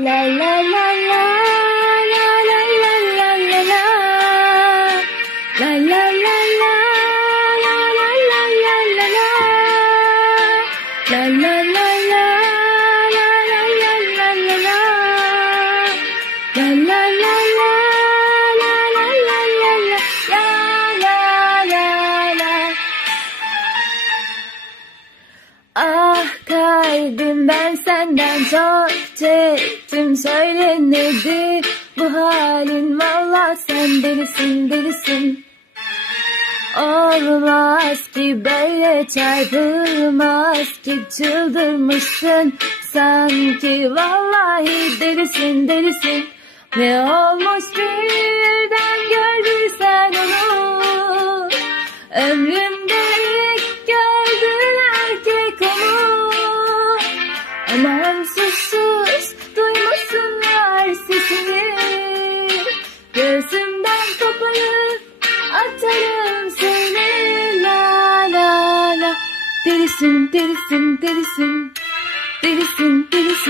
La la la ben senden çok çektim söyle nedir bu halin. Valla sen delisin delisin. Olmaz ki böyle çarpılmaz ki çıldırmışsın sanki. Vallahi delisin delisin. Ne olmuş birden gördüysen onu? Ömrümde aman sus sus duymasınlar sesini. Gözümden koparıp atarım seni. La la la. Delisin delisin delisin. Delisin delisin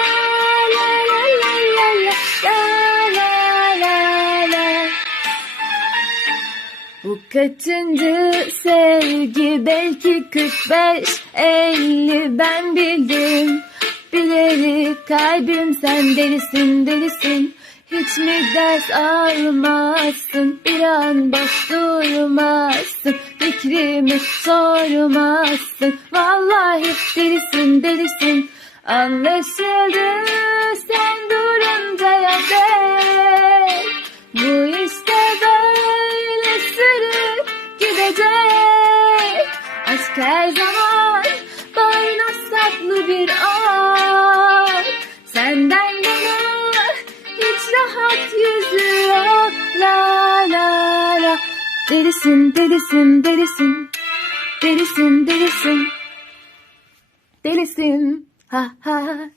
kaçıncı sevgi? Belki 45 50 ben bildim. Bileri kalbim sen delisin delisin. Hiç mi ders almazsın? Bir an boş durmazsın. Fikrimi sormazsın. Vallahi delisin delisin. Anlaşıldı. Sen durunca her zaman boynuz saklı bir an Senden bana hiç rahat yüzü yok. La la la. Delisin delisin delisin. Delisin delisin. Delisin. Ha ha